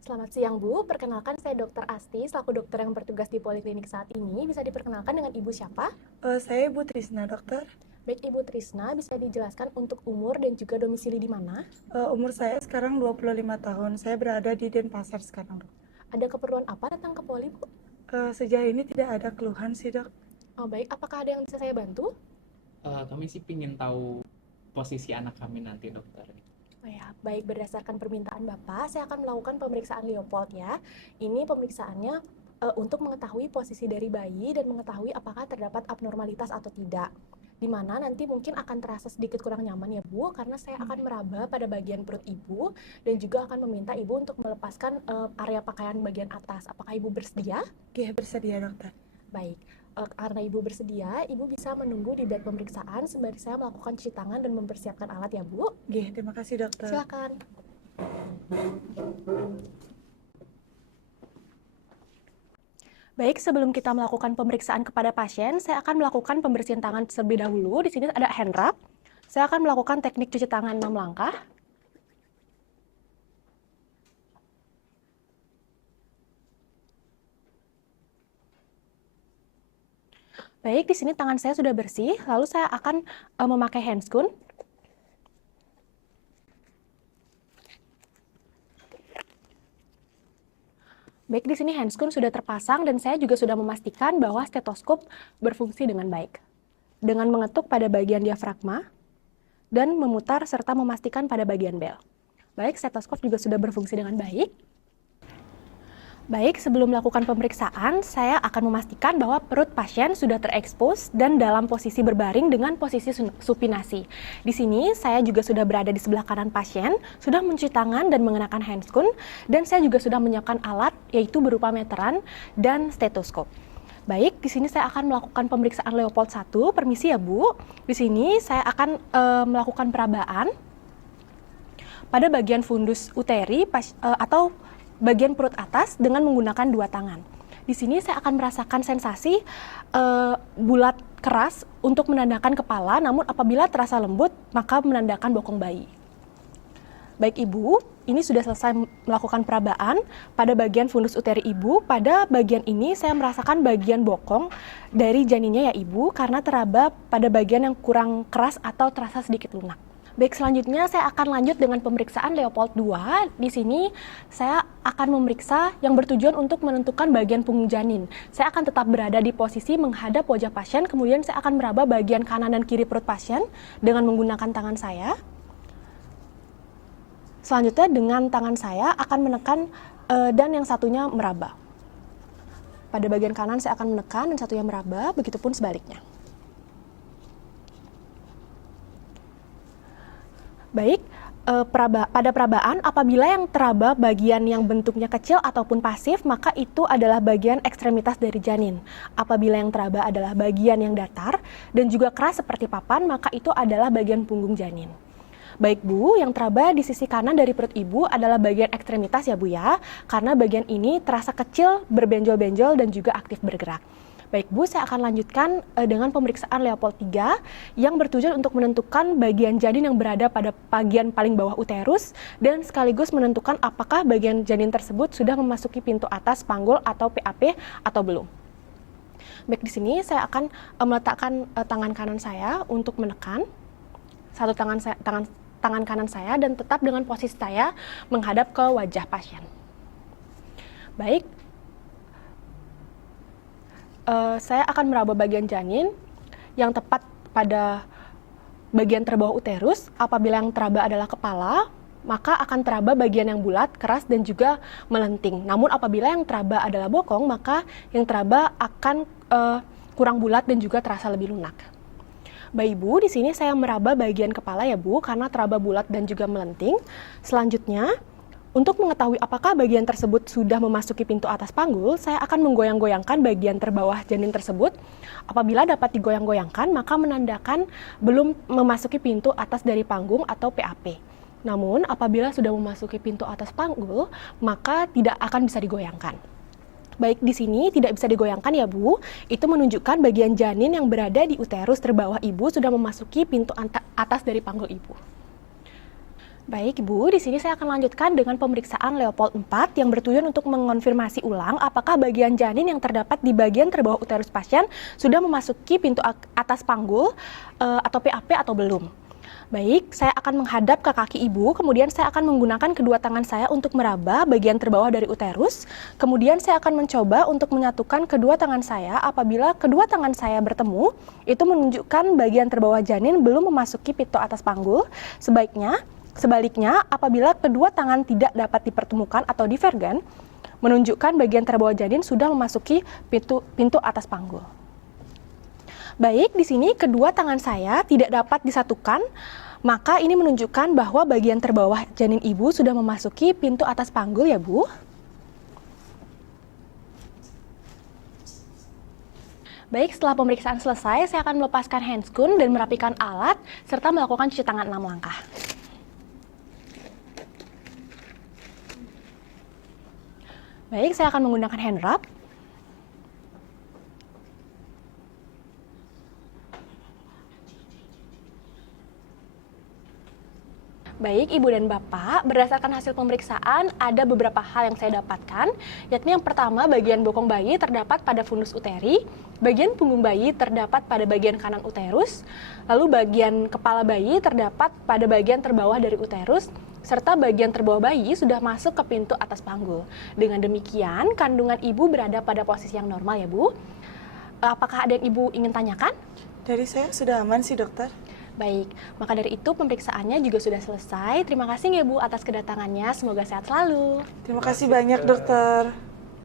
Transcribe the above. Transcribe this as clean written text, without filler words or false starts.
Selamat siang, Bu. Perkenalkan, saya Dr. Asti, selaku dokter yang bertugas di Poliklinik saat ini. Bisa diperkenalkan dengan Ibu siapa? Saya Ibu Trisna, dokter. Baik, Ibu Trisna, bisa dijelaskan untuk umur dan juga domisili di mana? Umur saya sekarang 25 tahun. Saya berada di Denpasar sekarang, dok. Ada keperluan apa datang ke Poli, Bu? Sejauh ini tidak ada keluhan sih, dok. Oh, baik, apakah ada yang bisa saya bantu? Kami sih ingin tahu posisi anak kami nanti, dokter. Oh ya, baik, berdasarkan permintaan Bapak, saya akan melakukan pemeriksaan Leopold ya. Ini pemeriksaannya untuk mengetahui posisi dari bayi dan mengetahui apakah terdapat abnormalitas atau tidak. Di mana nanti mungkin akan terasa sedikit kurang nyaman ya Bu, karena saya akan meraba pada bagian perut Ibu dan juga akan meminta Ibu untuk melepaskan area pakaian bagian atas. Apakah Ibu bersedia? Oke, bersedia, dokter. Baik, karena Ibu bersedia, Ibu bisa menunggu di bed pemeriksaan sembari saya melakukan cuci tangan dan mempersiapkan alat ya Bu. Oke, terima kasih, dokter. Silakan. Baik, sebelum kita melakukan pemeriksaan kepada pasien, saya akan melakukan pembersihan tangan terlebih dahulu. Di sini ada hand rub. Saya akan melakukan teknik cuci tangan 6 langkah. Baik, di sini tangan saya sudah bersih. Lalu saya akan memakai handscoon. Baik, di sini handscoon sudah terpasang dan saya juga sudah memastikan bahwa stetoskop berfungsi dengan baik. Dengan mengetuk pada bagian diafragma dan memutar serta memastikan pada bagian bel. Baik, stetoskop juga sudah berfungsi dengan baik. Baik, sebelum melakukan pemeriksaan, saya akan memastikan bahwa perut pasien sudah terekspos dan dalam posisi berbaring dengan posisi supinasi. Di sini, saya juga sudah berada di sebelah kanan pasien, sudah mencuci tangan dan mengenakan handscoon, dan saya juga sudah menyiapkan alat, yaitu berupa meteran dan stetoskop. Baik, di sini saya akan melakukan pemeriksaan Leopold 1. Permisi ya, Bu. Di sini saya akan melakukan perabaan pada bagian fundus uteri atau bagian perut atas dengan menggunakan 2 tangan. Di sini saya akan merasakan sensasi bulat keras untuk menandakan kepala, namun apabila terasa lembut maka menandakan bokong bayi. Baik Ibu, ini sudah selesai melakukan perabaan pada bagian fundus uteri Ibu. Pada bagian ini saya merasakan bagian bokong dari janinnya ya Ibu, karena teraba pada bagian yang kurang keras atau terasa sedikit lunak. Baik, selanjutnya saya akan lanjut dengan pemeriksaan Leopold 2. Di sini saya akan memeriksa yang bertujuan untuk menentukan bagian punggung janin. Saya akan tetap berada di posisi menghadap wajah pasien, kemudian saya akan meraba bagian kanan dan kiri perut pasien dengan menggunakan tangan saya. Selanjutnya dengan tangan saya akan menekan dan yang satunya meraba. Pada bagian kanan saya akan menekan dan satunya meraba, begitupun sebaliknya. Baik, pada perabaan apabila yang teraba bagian yang bentuknya kecil ataupun pasif, maka itu adalah bagian ekstremitas dari janin. Apabila yang teraba adalah bagian yang datar dan juga keras seperti papan, maka itu adalah bagian punggung janin. Baik Bu, yang teraba di sisi kanan dari perut Ibu adalah bagian ekstremitas ya Bu ya, karena bagian ini terasa kecil, berbenjol-benjol dan juga aktif bergerak. Baik Bu, saya akan lanjutkan dengan pemeriksaan Leopold 3 yang bertujuan untuk menentukan bagian janin yang berada pada bagian paling bawah uterus dan sekaligus menentukan apakah bagian janin tersebut sudah memasuki pintu atas panggul atau PAP atau belum. Baik, di sini saya akan meletakkan tangan kanan saya untuk menekan. Satu tangan kanan saya dan tetap dengan posisi saya menghadap ke wajah pasien. Baik. Saya akan meraba bagian janin yang tepat pada bagian terbawah uterus. Apabila yang teraba adalah kepala, maka akan teraba bagian yang bulat, keras, dan juga melenting. Namun apabila yang teraba adalah bokong, maka yang teraba akan kurang bulat dan juga terasa lebih lunak. Baik Bu, di sini saya meraba bagian kepala ya Bu, karena teraba bulat dan juga melenting. Selanjutnya, untuk mengetahui apakah bagian tersebut sudah memasuki pintu atas panggul, saya akan menggoyang-goyangkan bagian terbawah janin tersebut. Apabila dapat digoyang-goyangkan, maka menandakan belum memasuki pintu atas dari panggung atau PAP. Namun, apabila sudah memasuki pintu atas panggul, maka tidak akan bisa digoyangkan. Baik, di sini tidak bisa digoyangkan ya Bu, itu menunjukkan bagian janin yang berada di uterus terbawah Ibu sudah memasuki pintu atas dari panggul Ibu. Baik, Ibu. Di sini saya akan lanjutkan dengan pemeriksaan Leopold 4 yang bertujuan untuk mengonfirmasi ulang apakah bagian janin yang terdapat di bagian terbawah uterus pasien sudah memasuki pintu atas panggul atau PAP atau belum. Baik, saya akan menghadap ke kaki Ibu, kemudian saya akan menggunakan kedua tangan saya untuk meraba bagian terbawah dari uterus. Kemudian saya akan mencoba untuk menyatukan kedua tangan saya. Apabila kedua tangan saya bertemu, itu menunjukkan bagian terbawah janin belum memasuki pintu atas panggul. Sebaliknya, apabila kedua tangan tidak dapat dipertemukan atau divergen, menunjukkan bagian terbawah janin sudah memasuki pintu atas panggul. Baik, di sini kedua tangan saya tidak dapat disatukan, maka ini menunjukkan bahwa bagian terbawah janin Ibu sudah memasuki pintu atas panggul ya, Bu. Baik, setelah pemeriksaan selesai, saya akan melepaskan handscoon dan merapikan alat, serta melakukan cuci tangan 6 langkah. Baik, saya akan menggunakan hand rub. Baik, Ibu dan Bapak, berdasarkan hasil pemeriksaan, ada beberapa hal yang saya dapatkan, yakni yang pertama, bagian bokong bayi terdapat pada fundus uteri, bagian punggung bayi terdapat pada bagian kanan uterus, lalu bagian kepala bayi terdapat pada bagian terbawah dari uterus, serta bagian terbawah bayi sudah masuk ke pintu atas panggul. Dengan demikian, kandungan Ibu berada pada posisi yang normal ya, Bu. Apakah ada yang Ibu ingin tanyakan? Dari saya sudah aman sih, dokter. Baik, maka dari itu pemeriksaannya juga sudah selesai. Terima kasih ya Bu atas kedatangannya, semoga sehat selalu. Terima kasih banyak, dokter.